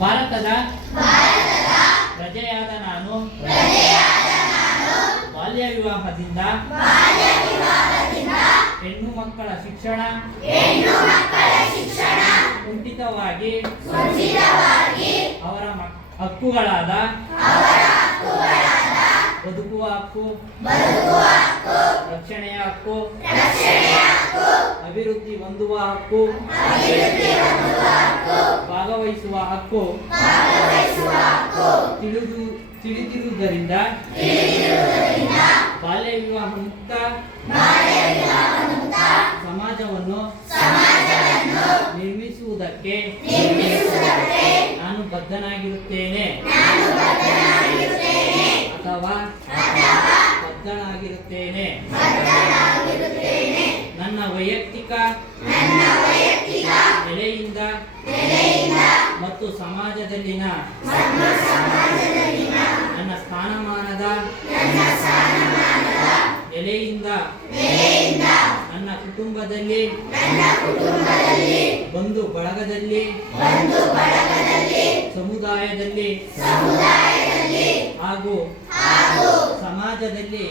ಭಾರತದ ಪ್ರಜೆಯಾದ ನಾನು ಬಾಲ್ಯ ವಿವಾಹದಿಂದ ಹೆಣ್ಣು ಮಕ್ಕಳ ಶಿಕ್ಷಣ ಕುಂಠಿತವಾಗಿ ಅವರ ಹಕ್ಕುಗಳಾದ ಬದುಕುವ ಹಕ್ಕು, ರಕ್ಷಣೆಯ ಹಕ್ಕು, ಅಭಿವೃದ್ಧಿ ಹೊಂದುವ ಹಕ್ಕು, ಭಾಗವಹಿಸುವ ಹಕ್ಕು ತಿಳಿದಿರುವುದರಿಂದ ಬಾಲ್ಯ ವಿವಾಹ ಮುಕ್ತ ಸಮಾಜವನ್ನು ನಿರ್ಮಿಸುವುದಕ್ಕೆ ನಾನು ಬದ್ಧನಾಗಿರುತ್ತೇನೆ ಅಥವಾ ಬದ್ಧನಾಗಿರುತ್ತೇನೆ. ನನ್ನ ವೈಯಕ್ತಿಕ ನೆಲೆಯಿಂದ ಮತ್ತು ಸಮಾಜದಲ್ಲಿನ ನನ್ನ ಸ್ಥಾನಮಾನದ ನೆಲೆಯಿಂದ ನನ್ನ ಕುಟುಂಬದಲ್ಲಿ ಬಂಧು ಬಳಗದಲ್ಲಿ ಸಮುದಾಯದಲ್ಲಿ ಹಾಗೂ ಸಮಾಜದಲ್ಲಿ